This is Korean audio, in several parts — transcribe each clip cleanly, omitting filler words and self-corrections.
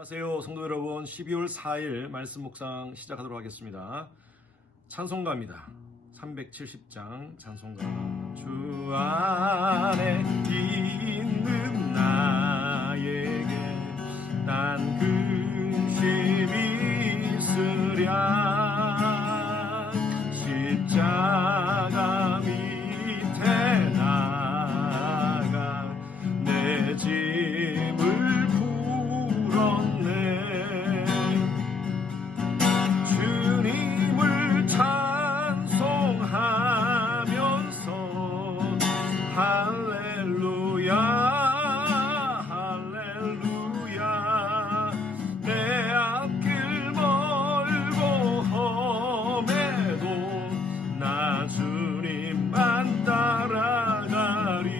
안녕하세요 성도 여러분, 12월 4일 말씀 묵상 시작하도록 하겠습니다. 찬송가입니다. 370장 찬송가. 주 안에 있는 나에게 난 근심이 있으랴. 십자가 밑에 나가 내 짐을 주님을 찬송하면서 할렐루야 할렐루야. 내 앞길 멀고 험해도 나 주님만 따라가리.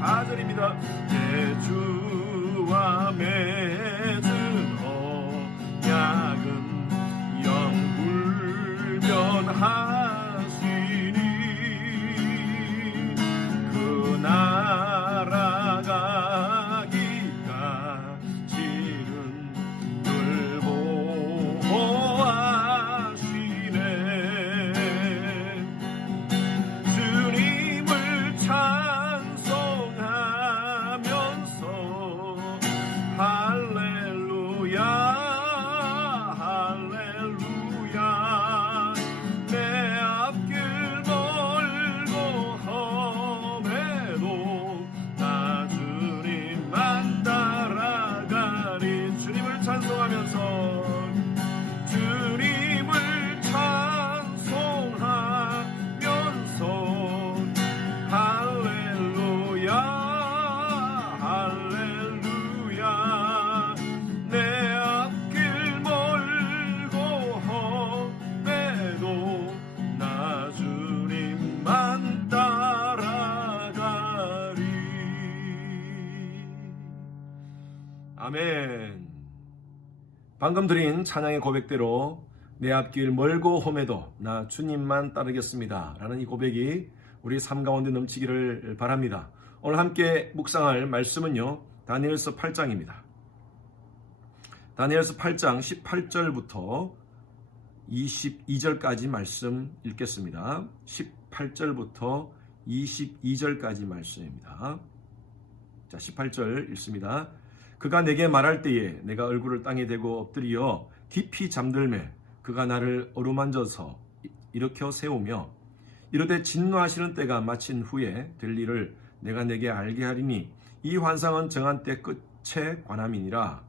4절입니다. 내 주와 맺은 언약은 영불변하시니 그 나라가기까지는 늘 보호하시네. 주님을 찬송하면서 할렐루야 할렐루야. 내 앞길 멀고 험해도 나 주님만 따라가리. 주님을 찬송하면서 주님을 찬송하면서 할렐루야 할렐루야. 내 앞길 멀고 험해도 나 주님만 따라가리. 아멘. 방금 드린 찬양의 고백대로 내 앞길 멀고 험해도 나 주님만 따르겠습니다 라는 이 고백이 우리 삶 가운데 넘치기를 바랍니다. 오늘 함께 묵상할 말씀은요, 다니엘서 8장입니다. 다니엘서 8장 18절부터 22절까지 말씀 읽겠습니다. 18절부터 22절까지 말씀입니다. 자, 18절 읽습니다. 그가 내게 말할 때에 내가 얼굴을 땅에 대고 엎드리어 깊이 잠들매 그가 나를 어루만져서 일으켜 세우며 이르되 진노하시는 때가 마친 후에 될 일을 내가 내게 알게 하리니 이 환상은 정한 때 끝에 관함이니라.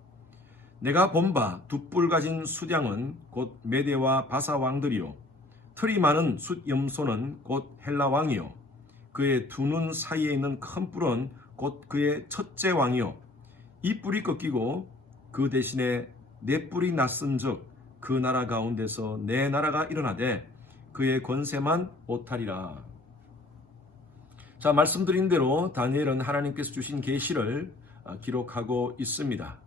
내가 본 바 두 뿔 가진 숫양은 곧 메대와 바사 왕들이요 털이 많은 숫염소는 곧 헬라 왕이요 그의 두 눈 사이에 있는 큰 뿔은 곧 그의 첫째 왕이요 이 뿔이 꺾이고 그 대신에 네 뿔이 났은즉 그 나라 가운데서 내 나라가 일어나되 그의 권세만 오타리라. 자, 말씀드린 대로 다니엘은 하나님께서 주신 계시를 기록하고 있습니다.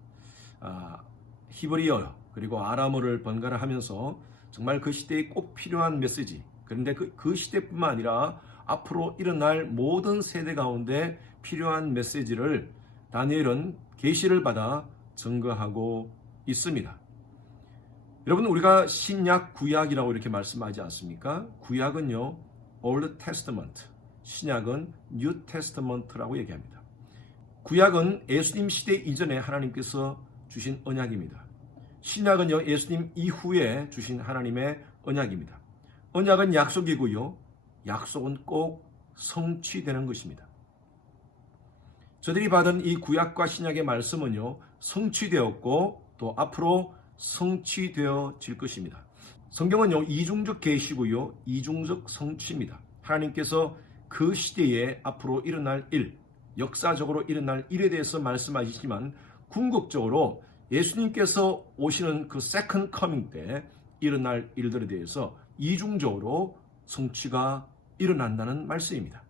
히브리어 그리고 아람어를 번갈아 하면서 정말 그 시대에 꼭 필요한 메시지, 그런데 그 시대뿐만 아니라 앞으로 일어날 모든 세대 가운데 필요한 메시지를 다니엘은 계시를 받아 증거하고 있습니다. 여러분, 우리가 신약 구약이라고 이렇게 말씀하지 않습니까? 구약은요 Old Testament, 신약은 New Testament라고 얘기합니다. 구약은 예수님 시대 이전에 하나님께서 주신 언약입니다. 신약은요 예수님 이후에 주신 하나님의 언약입니다. 언약은 약속이고요 약속은 꼭 성취되는 것입니다. 저들이 받은 이 구약과 신약의 말씀은요 성취되었고 또 앞으로 성취되어질 것입니다. 성경은요 이중적 계시고요 이중적 성취입니다. 하나님께서 그 시대에 앞으로 일어날 일, 역사적으로 일어날 일에 대해서 말씀하시지만 궁극적으로 예수님께서 오시는 그 세컨드 커밍 때 일어날 일들에 대해서 이중적으로 성취가 일어난다는 말씀입니다.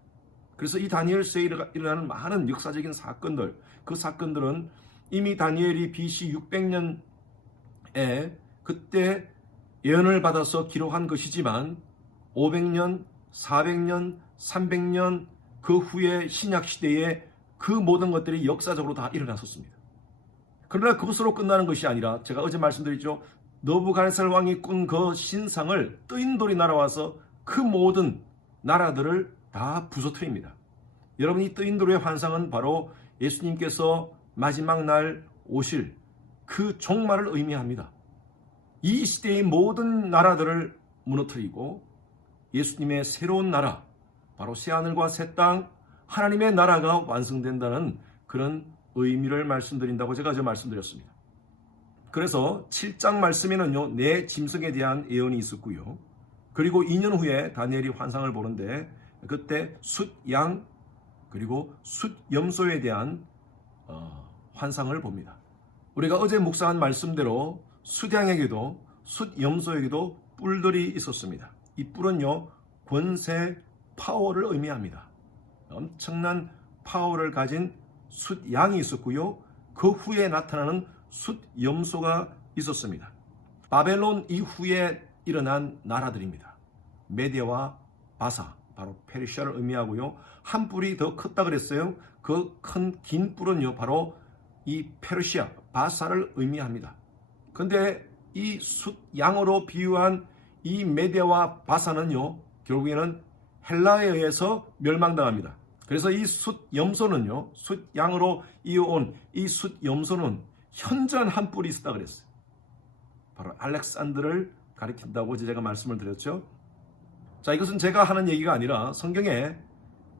그래서 이 다니엘서에 일어나는 많은 역사적인 사건들, 그 사건들은 이미 다니엘이 BC 600년에 그때 예언을 받아서 기록한 것이지만 500년, 400년, 300년 그 후에 신약시대에 그 모든 것들이 역사적으로 다 일어났었습니다. 그러나 그것으로 끝나는 것이 아니라 제가 어제 말씀드렸죠. 느부갓네살 왕이 꾼 그 신상을 뜨인돌이 날아와서 그 모든 나라들을 다 부서뜨립니다. 여러분, 이 뜨인돌의 환상은 바로 예수님께서 마지막 날 오실 그 종말을 의미합니다. 이 시대의 모든 나라들을 무너뜨리고 예수님의 새로운 나라, 바로 새하늘과 새 땅, 하나님의 나라가 완성된다는 그런 의미를 말씀드린다고 제가 어제 말씀드렸습니다. 그래서 7장 말씀에는요, 내 짐승에 대한 예언이 있었고요. 그리고 2년 후에 다니엘이 환상을 보는데 그때 숫 양 그리고 숫 염소에 대한 환상을 봅니다. 우리가 어제 묵상한 말씀대로 숫양에게도 숫 염소에게도 뿔들이 있었습니다. 이 뿔은요, 권세, 파워를 의미합니다. 엄청난 파워를 가진 숫 양이 있었고요. 그 후에 나타나는 숫 염소가 있었습니다. 바벨론 이후에 일어난 나라들입니다. 메디아와 바사, 바로 페르시아를 의미하고요. 한 뿔이 더 컸다 그랬어요. 그 큰 긴 뿔은요, 바로 이 페르시아, 바사를 의미합니다. 근데 이 숫 양으로 비유한 이 메디아와 바사는요, 결국에는 헬라에 의해서 멸망당합니다. 그래서 이 숫 염소는요, 숫 양으로 이어온 이 숫 염소는 현저한 한 뿔이 있었다 그랬어요. 바로 알렉산더를 가리킨다고 제가 말씀을 드렸죠. 자, 이것은 제가 하는 얘기가 아니라 성경에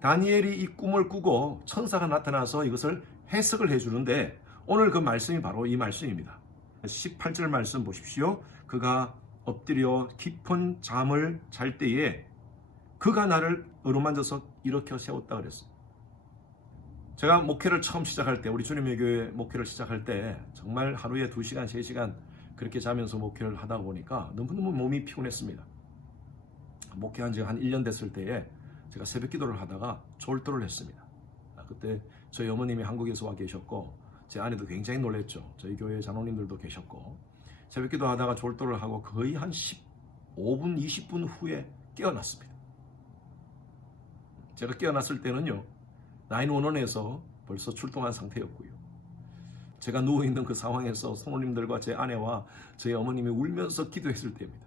다니엘이 이 꿈을 꾸고 천사가 나타나서 이것을 해석을 해주는데 오늘 그 말씀이 바로 이 말씀입니다. 18절 말씀 보십시오. 그가 엎드려 깊은 잠을 잘 때에 그가 나를 어루만져서 일으켜 세웠다 그랬어요. 제가 목회를 처음 시작할 때, 우리 주님의 교회 목회를 시작할 때 정말 하루에 2시간, 3시간 그렇게 자면서 목회를 하다 보니까 너무너무 몸이 피곤했습니다. 목회한 지 한 1년 됐을 때에 제가 새벽 기도를 하다가 졸도를 했습니다. 그때 저희 어머님이 한국에서 와 계셨고 제 아내도 굉장히 놀랬죠. 저희 교회 장로님들도 계셨고 새벽 기도 하다가 졸도를 하고 거의 한 15분, 20분 후에 깨어났습니다. 제가 깨어났을 때는요, 911에서 벌써 출동한 상태였고요. 제가 누워있는 그 상황에서 성도님들과 제 아내와 제 어머님이 울면서 기도했을 때입니다.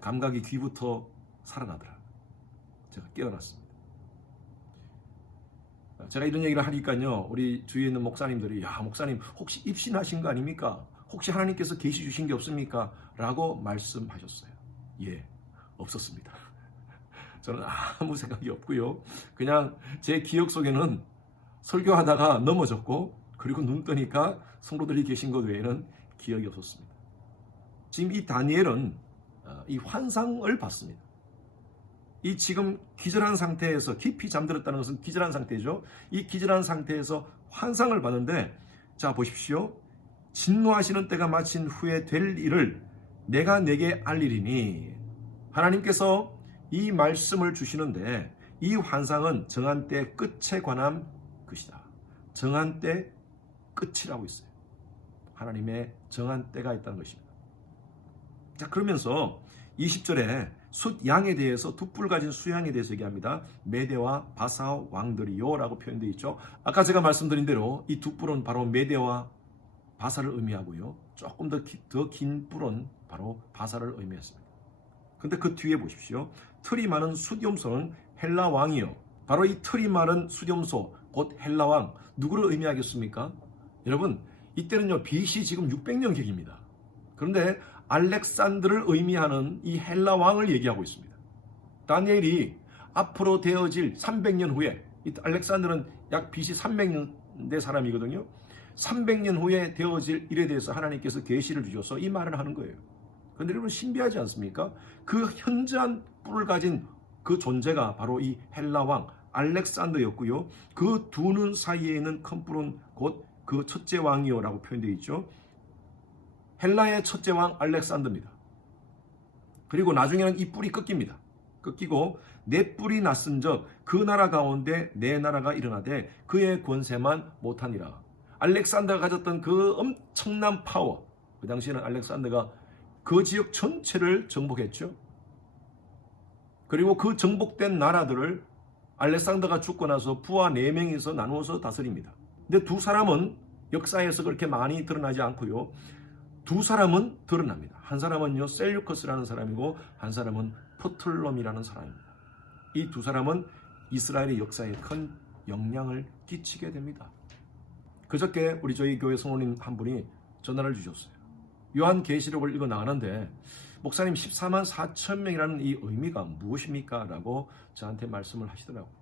감각이 귀부터 살아나더라. 제가 깨어났습니다. 제가 이런 얘기를 하니까요, 우리 주위에 있는 목사님들이, 야, 목사님 혹시 입신하신 거 아닙니까? 혹시 하나님께서 계시 주신 게 없습니까? 라고 말씀하셨어요. 예, 없었습니다. 저는 아무 생각이 없고요. 그냥 제 기억 속에는 설교하다가 넘어졌고, 그리고 눈 뜨니까 성도들이 계신 것 외에는 기억이 없었습니다. 지금 이 다니엘은 이 환상을 봤습니다. 이 지금 기절한 상태에서, 깊이 잠들었다는 것은 기절한 상태죠. 이 기절한 상태에서 환상을 봤는데, 자 보십시오. 진노하시는 때가 마친 후에 될 일을 내가 내게 알리리니, 하나님께서 이 말씀을 주시는데 이 환상은 정한 때 끝에 관한 것이다. 정한 때 끝이라고 있어요. 하나님의 정한 때가 있다는 것입니다. 자, 그러면서 20절에 숫 양에 대해서, 두 뿔 가진 수양에 대해서 얘기합니다. 메대와 바사 왕들이요 라고 표현되어 있죠. 아까 제가 말씀드린 대로 이 두 뿔은 바로 메대와 바사를 의미하고요, 조금 더 긴 뿔은 바로 바사를 의미했습니다. 근데 그 뒤에 보십시오. 털이 많은 숫염소는 헬라 왕이요. 바로 이 털이 많은 숫염소, 곧 헬라 왕, 누구를 의미하겠습니까? 여러분, 이때는요, BC 지금 600년경입니다. 그런데 알렉산더를 의미하는 이 헬라 왕을 얘기하고 있습니다. 다니엘이 앞으로 되어질 300년 후에, 이 알렉산더는 약 BC 300년대 사람이거든요. 300년 후에 되어질 일에 대해서 하나님께서 계시를 주셔서 이 말을 하는 거예요. 그런데 여러분, 신비하지 않습니까? 그 현저한 뿔을 가진 그 존재가 바로 이 헬라 왕 알렉산더였고요. 그 두 눈 사이에 있는 큰 뿔은 곧 그 첫째 왕이요라고 표현되어 있죠. 헬라의 첫째 왕 알렉산더입니다. 그리고 나중에는 이 뿔이 꺾입니다. 꺾이고 내 뿔이 났은즉 그 나라 가운데 내 나라가 일어나되 그의 권세만 못하니라. 알렉산더가 가졌던 그 엄청난 파워, 그 당시에는 알렉산더가 그 지역 전체를 정복했죠. 그리고 그 정복된 나라들을 알렉산더가 죽고 나서 부하 4명이서 나누어서 다스립니다. 근데 두 사람은 역사에서 그렇게 많이 드러나지 않고요. 두 사람은 드러납니다. 한 사람은요 셀류커스라는 사람이고 한 사람은 프톨럼이라는 사람입니다. 이 두 사람은 이스라엘의 역사에 큰 영향을 끼치게 됩니다. 그저께 우리 저희 교회 성도님 한 분이 전화를 주셨어요. 요한계시록을 읽어 나가는데 목사님 14만 4천 명이라는 이 의미가 무엇입니까? 라고 저한테 말씀을 하시더라고요.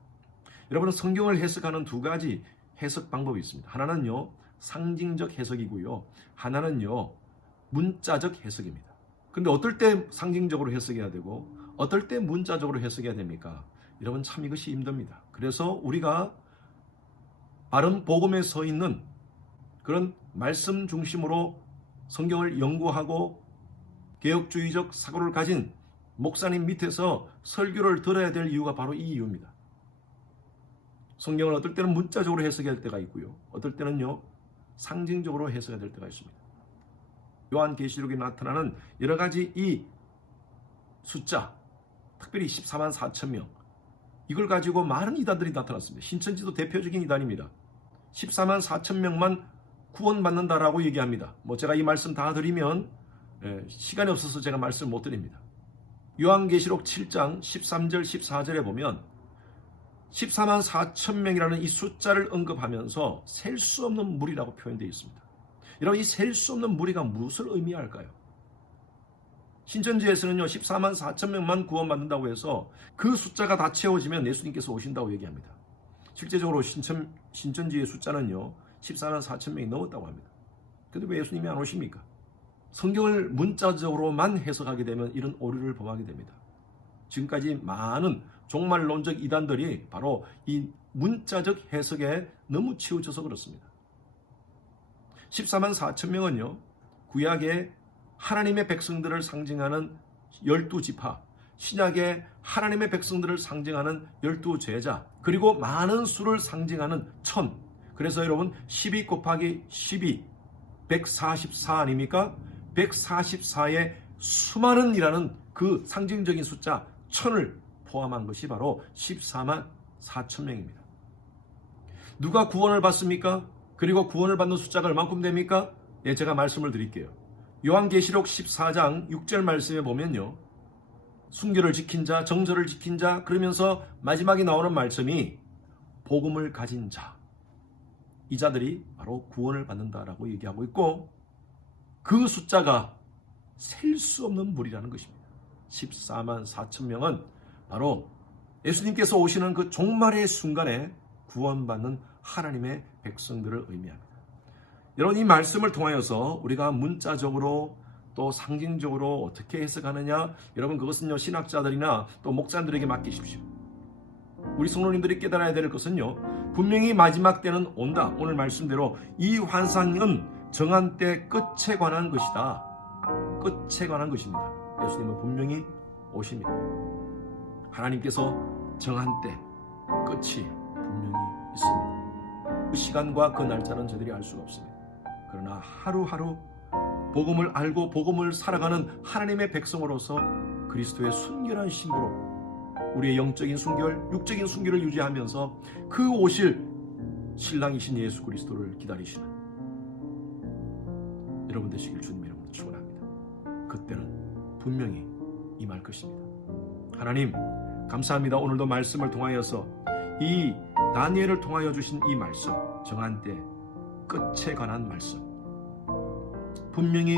여러분은 성경을 해석하는 두 가지 해석 방법이 있습니다. 하나는요 상징적 해석이고요. 하나는요 문자적 해석입니다. 근데 어떨 때 상징적으로 해석해야 되고 어떨 때 문자적으로 해석해야 됩니까? 여러분 참 이것이 힘듭니다. 그래서 우리가 바른 복음에 서 있는 그런 말씀 중심으로 성경을 연구하고 개혁주의적 사고를 가진 목사님 밑에서 설교를 들어야 될 이유가 바로 이 이유입니다. 성경을 어떨 때는 문자적으로 해석해야 할 때가 있고요. 어떨 때는요 상징적으로 해석해야 될 때가 있습니다. 요한계시록에 나타나는 여러 가지 이 숫자, 특별히 14만 4천 명, 이걸 가지고 많은 이단들이 나타났습니다. 신천지도 대표적인 이단입니다. 14만 4천 명만 구원받는다라고 얘기합니다. 제가 이 말씀 다 드리면 시간이 없어서 제가 말씀 못 드립니다. 요한계시록 7장 13절 14절에 보면 14만 4천 명이라는 이 숫자를 언급하면서 셀 수 없는 무리라고 표현되어 있습니다. 여러분 이 셀 수 없는 무리가 무엇을 의미할까요? 신천지에서는요 14만 4천 명만 구원받는다고 해서 그 숫자가 다 채워지면 예수님께서 오신다고 얘기합니다. 실제적으로 신천지의 숫자는요 14만 4천 명이 넘었다고 합니다. 그런데 왜 예수님이 안 오십니까? 성경을 문자적으로만 해석하게 되면 이런 오류를 범하게 됩니다. 지금까지 많은 종말론적 이단들이 바로 이 문자적 해석에 너무 치우쳐서 그렇습니다. 14만 4천 명은요 구약의 하나님의 백성들을 상징하는 12지파, 신약의 하나님의 백성들을 상징하는 12제자, 그리고 많은 수를 상징하는 천. 그래서 여러분 12 곱하기 12 144 아닙니까? 144의 수많은이라는 그 상징적인 숫자 천을 포함한 것이 바로 14만 4천 명입니다. 누가 구원을 받습니까? 그리고 구원을 받는 숫자가 얼만큼 됩니까? 제가 말씀을 드릴게요. 요한계시록 14장 6절 말씀에 보면요. 순결을 지킨 자, 정절을 지킨 자, 그러면서 마지막에 나오는 말씀이 복음을 가진 자. 이 자들이 바로 구원을 받는다라고 얘기하고 있고 그 숫자가 셀 수 없는 무리라는 것입니다. 14만 4천 명은 바로 예수님께서 오시는 그 종말의 순간에 구원받는 하나님의 백성들을 의미합니다. 여러분 이 말씀을 통하여서 우리가 문자적으로 또 상징적으로 어떻게 해석하느냐, 여러분 그것은요 신학자들이나 또 목사님들에게 맡기십시오. 우리 성도님들이 깨달아야 될 것은요 분명히 마지막 때는 온다. 오늘 말씀대로 이 환상은 정한 때 끝에 관한 것이다. 끝에 관한 것입니다. 예수님은 분명히 오십니다. 하나님께서 정한 때 끝이 분명히 있습니다. 그 시간과 그 날짜는 저희들이 알 수가 없습니다. 그러나 하루하루 복음을 알고 복음을 살아가는 하나님의 백성으로서 그리스도의 순결한 신부로 우리의 영적인 순결, 육적인 순결을 유지하면서 그 오실 신랑이신 예수 그리스도를 기다리시는 여러분 되시길 주님의 이름으로 축원합니다. 그때는 분명히 임할 것입니다. 하나님 감사합니다. 오늘도 말씀을 통하여서 이 다니엘을 통하여 주신 이 말씀, 정한 때 끝에 관한 말씀, 분명히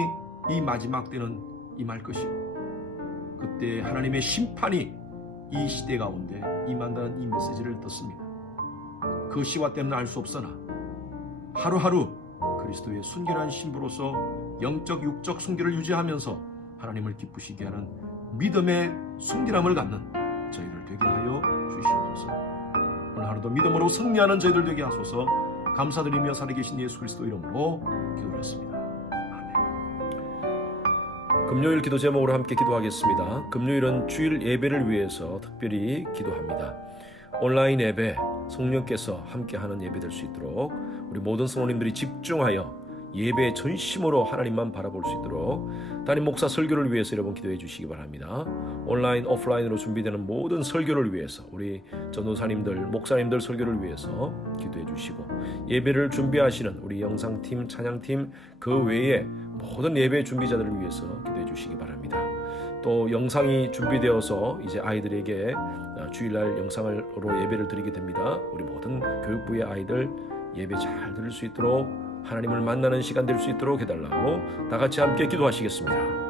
이 마지막 때는 임할 것이고 그때 하나님의 심판이 이 시대 가운데 임한다는 이 메시지를 듣습니다. 그 시와 때는 알 수 없으나 하루하루 그리스도의 순결한 신부로서 영적 육적 순결을 유지하면서 하나님을 기쁘시게 하는 믿음의 순결함을 갖는 저희들 되게 하여 주시옵소서. 오늘 하루도 믿음으로 승리하는 저희들 되게 하소서. 감사드리며 살아계신 예수 그리스도 이름으로 기도했습니다. 금요일 기도 제목으로 함께 기도하겠습니다. 금요일은 주일 예배를 위해서 특별히 기도합니다. 온라인 예배, 성령께서 함께하는 예배 될 수 있도록 우리 모든 성도님들이 집중하여 예배의 전심으로 하나님만 바라볼 수 있도록 담임 목사 설교를 위해서 여러분 기도해 주시기 바랍니다. 온라인, 오프라인으로 준비되는 모든 설교를 위해서 우리 전도사님들, 목사님들 설교를 위해서 기도해 주시고 예배를 준비하시는 우리 영상팀, 찬양팀 그 외에 모든 예배 준비자들을 위해서 기도해 주시기 바랍니다. 또 영상이 준비되어서 이제 아이들에게 주일날 영상으로 예배를 드리게 됩니다. 우리 모든 교육부의 아이들 예배 잘 드릴 수 있도록 하나님을 만나는 시간 될 수 있도록 해달라고 다 같이 함께 기도하시겠습니다.